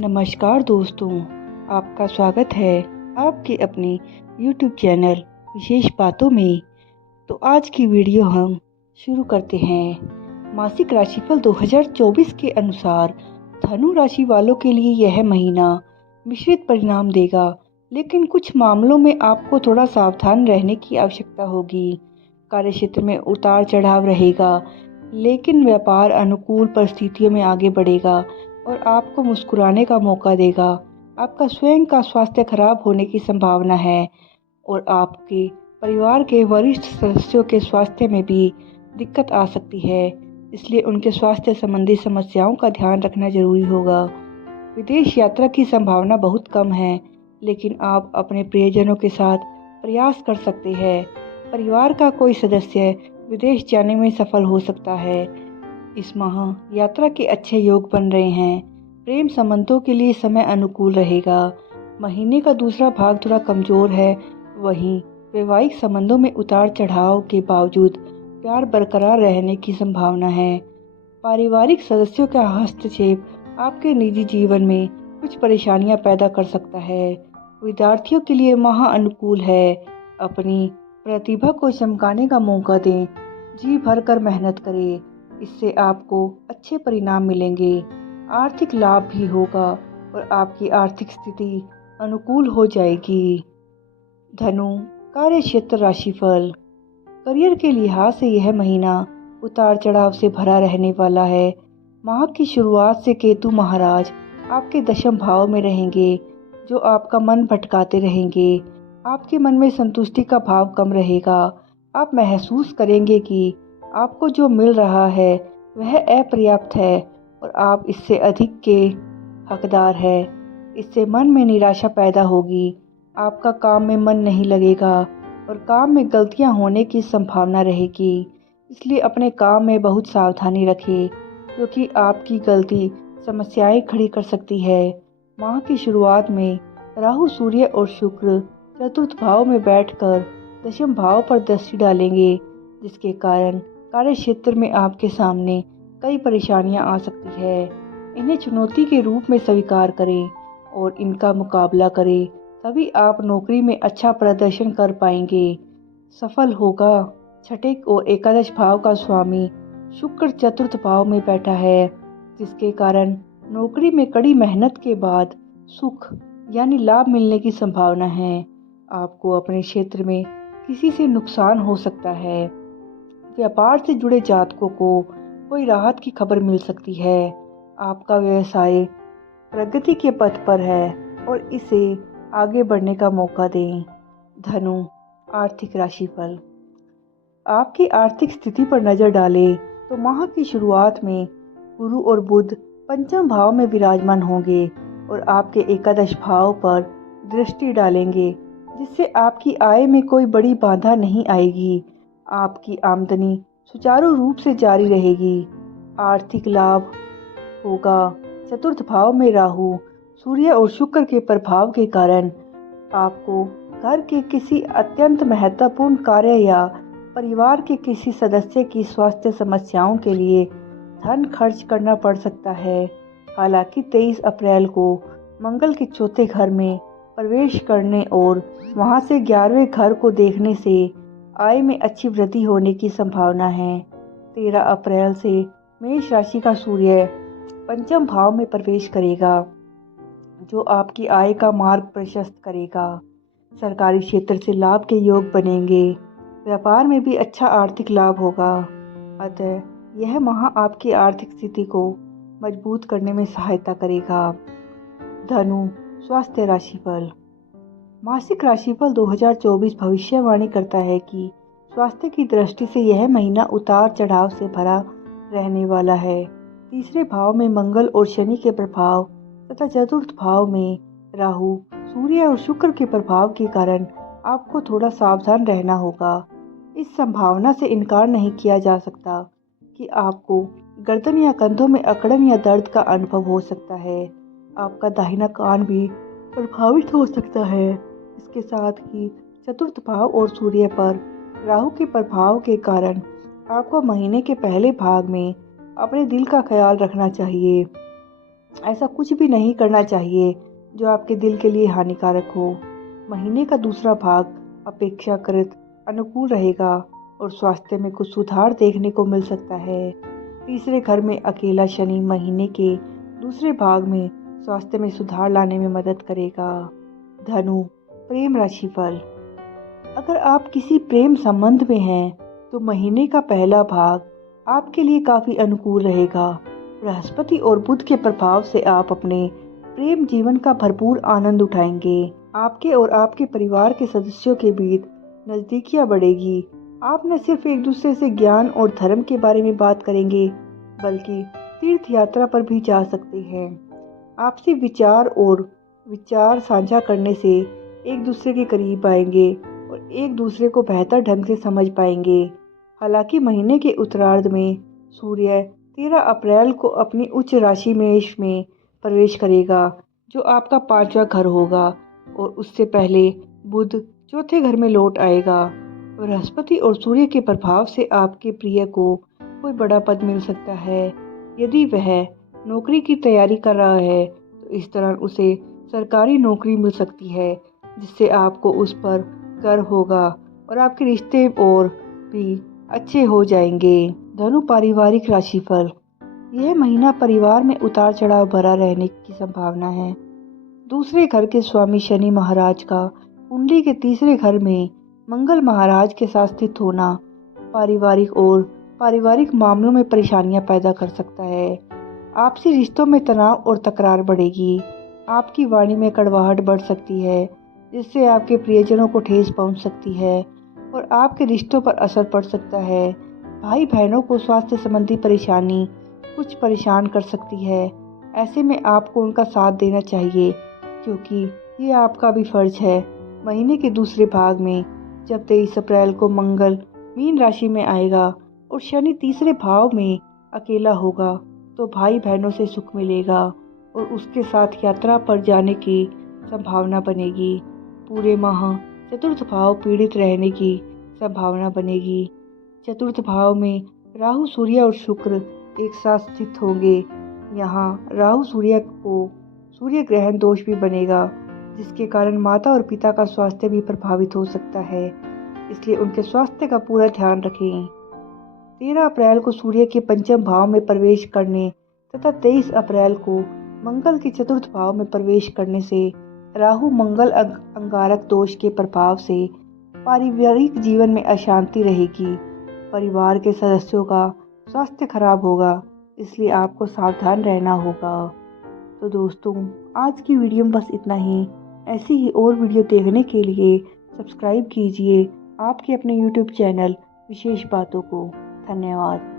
नमस्कार दोस्तों, आपका स्वागत है आपके अपने YouTube चैनल विशेष बातों में। तो आज की वीडियो हम शुरू करते हैं। मासिक राशिफल 2024 के अनुसार धनु राशि वालों के लिए यह महीना मिश्रित परिणाम देगा, लेकिन कुछ मामलों में आपको थोड़ा सावधान रहने की आवश्यकता होगी। कार्यक्षेत्र में उतार चढ़ाव रहेगा, लेकिन व्यापार अनुकूल परिस्थितियों में आगे बढ़ेगा और आपको मुस्कुराने का मौका देगा। आपका स्वयं का स्वास्थ्य खराब होने की संभावना है और आपके परिवार के वरिष्ठ सदस्यों के स्वास्थ्य में भी दिक्कत आ सकती है, इसलिए उनके स्वास्थ्य संबंधी समस्याओं का ध्यान रखना जरूरी होगा। विदेश यात्रा की संभावना बहुत कम है, लेकिन आप अपने प्रियजनों के साथ प्रयास कर सकते हैं। परिवार का कोई सदस्य विदेश जाने में सफल हो सकता है। इस माह यात्रा के अच्छे योग बन रहे हैं। प्रेम संबंधों के लिए समय अनुकूल रहेगा। महीने का दूसरा भाग थोड़ा कमजोर है, वहीं वैवाहिक संबंधों में उतार चढ़ाव के बावजूद प्यार बरकरार रहने की संभावना है। पारिवारिक सदस्यों का हस्तक्षेप आपके निजी जीवन में कुछ परेशानियां पैदा कर सकता है। विद्यार्थियों के लिए माह अनुकूल है। अपनी प्रतिभा को चमकाने का मौका दें। जी भरकर मेहनत करें, इससे आपको अच्छे परिणाम मिलेंगे। आर्थिक लाभ भी होगा और आपकी आर्थिक स्थिति अनुकूल हो जाएगी। धनु कार्य क्षेत्र राशिफल। करियर के लिहाज से यह महीना उतार चढ़ाव से भरा रहने वाला है। माह की शुरुआत से केतु महाराज आपके दशम भाव में रहेंगे, जो आपका मन भटकाते रहेंगे। आपके मन में संतुष्टि का भाव कम रहेगा। आप महसूस करेंगे कि आपको जो मिल रहा है वह अपर्याप्त है और आप इससे अधिक के हकदार है। इससे मन में निराशा पैदा होगी। आपका काम में मन नहीं लगेगा और काम में गलतियां होने की संभावना रहेगी। इसलिए अपने काम में बहुत सावधानी रखें, क्योंकि आपकी गलती समस्याएं खड़ी कर सकती है। माह की शुरुआत में राहु, सूर्य और शुक्र चतुर्थ भाव में बैठकर दशम भाव पर दृष्टि डालेंगे, जिसके कारण कार्य क्षेत्र में आपके सामने कई परेशानियां आ सकती है। इन्हें चुनौती के रूप में स्वीकार करें और इनका मुकाबला करें, तभी आप नौकरी में अच्छा प्रदर्शन कर पाएंगे। सफल होगा। छठे और एकादश भाव का स्वामी शुक्र चतुर्थ भाव में बैठा है, जिसके कारण नौकरी में कड़ी मेहनत के बाद सुख यानी लाभ मिलने की संभावना है। आपको अपने क्षेत्र में किसी से नुकसान हो सकता है। व्यापार से जुड़े जातकों को कोई राहत की खबर मिल सकती है। आपका व्यवसाय प्रगति के पथ पर है और इसे आगे बढ़ने का मौका दें। धनु आर्थिक राशिफल। आपकी आर्थिक स्थिति पर नजर डालें तो माह की शुरुआत में गुरु और बुध पंचम भाव में विराजमान होंगे और आपके एकादश भाव पर दृष्टि डालेंगे, जिससे आपकी आय में कोई बड़ी बाधा नहीं आएगी। आपकी आमदनी सुचारू रूप से जारी रहेगी। आर्थिक लाभ होगा। चतुर्थ भाव में राहु, सूर्य और शुक्र के प्रभाव के कारण आपको घर के किसी अत्यंत महत्वपूर्ण कार्य या परिवार के किसी सदस्य की स्वास्थ्य समस्याओं के लिए धन खर्च करना पड़ सकता है। हालांकि 23 अप्रैल को मंगल के चौथे घर में प्रवेश करने और वहां से 11वें घर को देखने से आय में अच्छी वृद्धि होने की संभावना है। 13 अप्रैल से मेष राशि का सूर्य पंचम भाव में प्रवेश करेगा, जो आपकी आय का मार्ग प्रशस्त करेगा। सरकारी क्षेत्र से लाभ के योग बनेंगे। व्यापार में भी अच्छा आर्थिक लाभ होगा। अतः यह माह आपकी आर्थिक स्थिति को मजबूत करने में सहायता करेगा। धनु स्वास्थ्य राशिफल। मासिक राशिफल 2024 भविष्यवाणी करता है कि स्वास्थ्य की दृष्टि से यह महीना उतार चढ़ाव से भरा रहने वाला है। तीसरे भाव में मंगल और शनि के प्रभाव तथा चतुर्थ भाव में राहु, सूर्य और शुक्र के प्रभाव के कारण आपको थोड़ा सावधान रहना होगा। इस संभावना से इनकार नहीं किया जा सकता कि आपको गर्दन या कंधों में अकड़न या दर्द का अनुभव हो सकता है। आपका दाहिना कान भी प्रभावित हो सकता है। इसके साथ ही चतुर्थ भाव और सूर्य पर राहु के प्रभाव के कारण आपको महीने के पहले भाग में अपने दिल का ख्याल रखना चाहिए। ऐसा कुछ भी नहीं करना चाहिए जो आपके दिल के लिए हानिकारक हो। महीने का दूसरा भाग अपेक्षाकृत अनुकूल रहेगा और स्वास्थ्य में कुछ सुधार देखने को मिल सकता है। तीसरे घर में अकेला शनि महीने के दूसरे भाग में स्वास्थ्य में सुधार लाने में मदद करेगा। धनु, प्रेम राशिफल। अगर आप किसी प्रेम संबंध में हैं तो महीने का पहला भाग आपके लिए काफी अनुकूल रहेगा। बृहस्पति और बुध के प्रभाव से आप अपने प्रेम जीवन का भरपूर आनंद उठाएंगे। आपके और आपके परिवार के सदस्यों के बीच नजदीकियां बढ़ेगी। आप न सिर्फ एक दूसरे से ज्ञान और धर्म के बारे में बात करेंगे बल्कि तीर्थ यात्रा पर भी जा सकते हैं। आपसी विचार साझा करने से एक दूसरे के करीब आएंगे और एक दूसरे को बेहतर ढंग से समझ पाएंगे। हालांकि महीने के उत्तरार्ध में सूर्य 13 अप्रैल को अपनी उच्च राशि मेष में प्रवेश करेगा जो आपका 5वां घर होगा और उससे पहले बुध चौथे घर में लौट आएगा। बृहस्पति और सूर्य के प्रभाव से आपके प्रिय को कोई बड़ा पद मिल सकता है। यदि वह नौकरी की तैयारी कर रहा है तो इस दौरान उसे सरकारी नौकरी मिल सकती है जिससे आपको उस पर गर्व होगा और आपके रिश्ते और भी अच्छे हो जाएंगे। धनु, पारिवारिक राशिफल। यह महीना परिवार में उतार चढ़ाव भरा रहने की संभावना है। दूसरे घर के स्वामी शनि महाराज का कुंडली के तीसरे घर में मंगल महाराज के साथ स्थित होना पारिवारिक मामलों में परेशानियां पैदा कर सकता है। आपसी रिश्तों में तनाव और तकरार बढ़ेगी। आपकी वाणी में कड़वाहट बढ़ सकती है जिससे आपके प्रियजनों को ठेस पहुंच सकती है और आपके रिश्तों पर असर पड़ सकता है। भाई बहनों को स्वास्थ्य संबंधी परेशानी कुछ परेशान कर सकती है। ऐसे में आपको उनका साथ देना चाहिए क्योंकि ये आपका भी फर्ज है। महीने के दूसरे भाग में जब 23 अप्रैल को मंगल मीन राशि में आएगा और शनि तीसरे भाव में अकेला होगा तो भाई बहनों से सुख मिलेगा और उसके साथ यात्रा पर जाने की संभावना बनेगी। पूरे माह चतुर्थ भाव पीड़ित रहने की संभावना बनेगी। चतुर्थ भाव में राहु, सूर्य और शुक्र एक साथ स्थित होंगे। यहाँ राहु सूर्य को सूर्य ग्रहण दोष भी बनेगा जिसके कारण माता और पिता का स्वास्थ्य भी प्रभावित हो सकता है, इसलिए उनके स्वास्थ्य का पूरा ध्यान रखें। 13 अप्रैल को सूर्य के पंचम भाव में प्रवेश करने तथा 23 अप्रैल को मंगल के चतुर्थ भाव में प्रवेश करने से राहु मंगल अंगारक दोष के प्रभाव से पारिवारिक जीवन में अशांति रहेगी। परिवार के सदस्यों का स्वास्थ्य खराब होगा, इसलिए आपको सावधान रहना होगा। तो दोस्तों, आज की वीडियो में बस इतना ही। ऐसी ही और वीडियो देखने के लिए सब्सक्राइब कीजिए आपके अपने YouTube चैनल विशेष बातों को। धन्यवाद।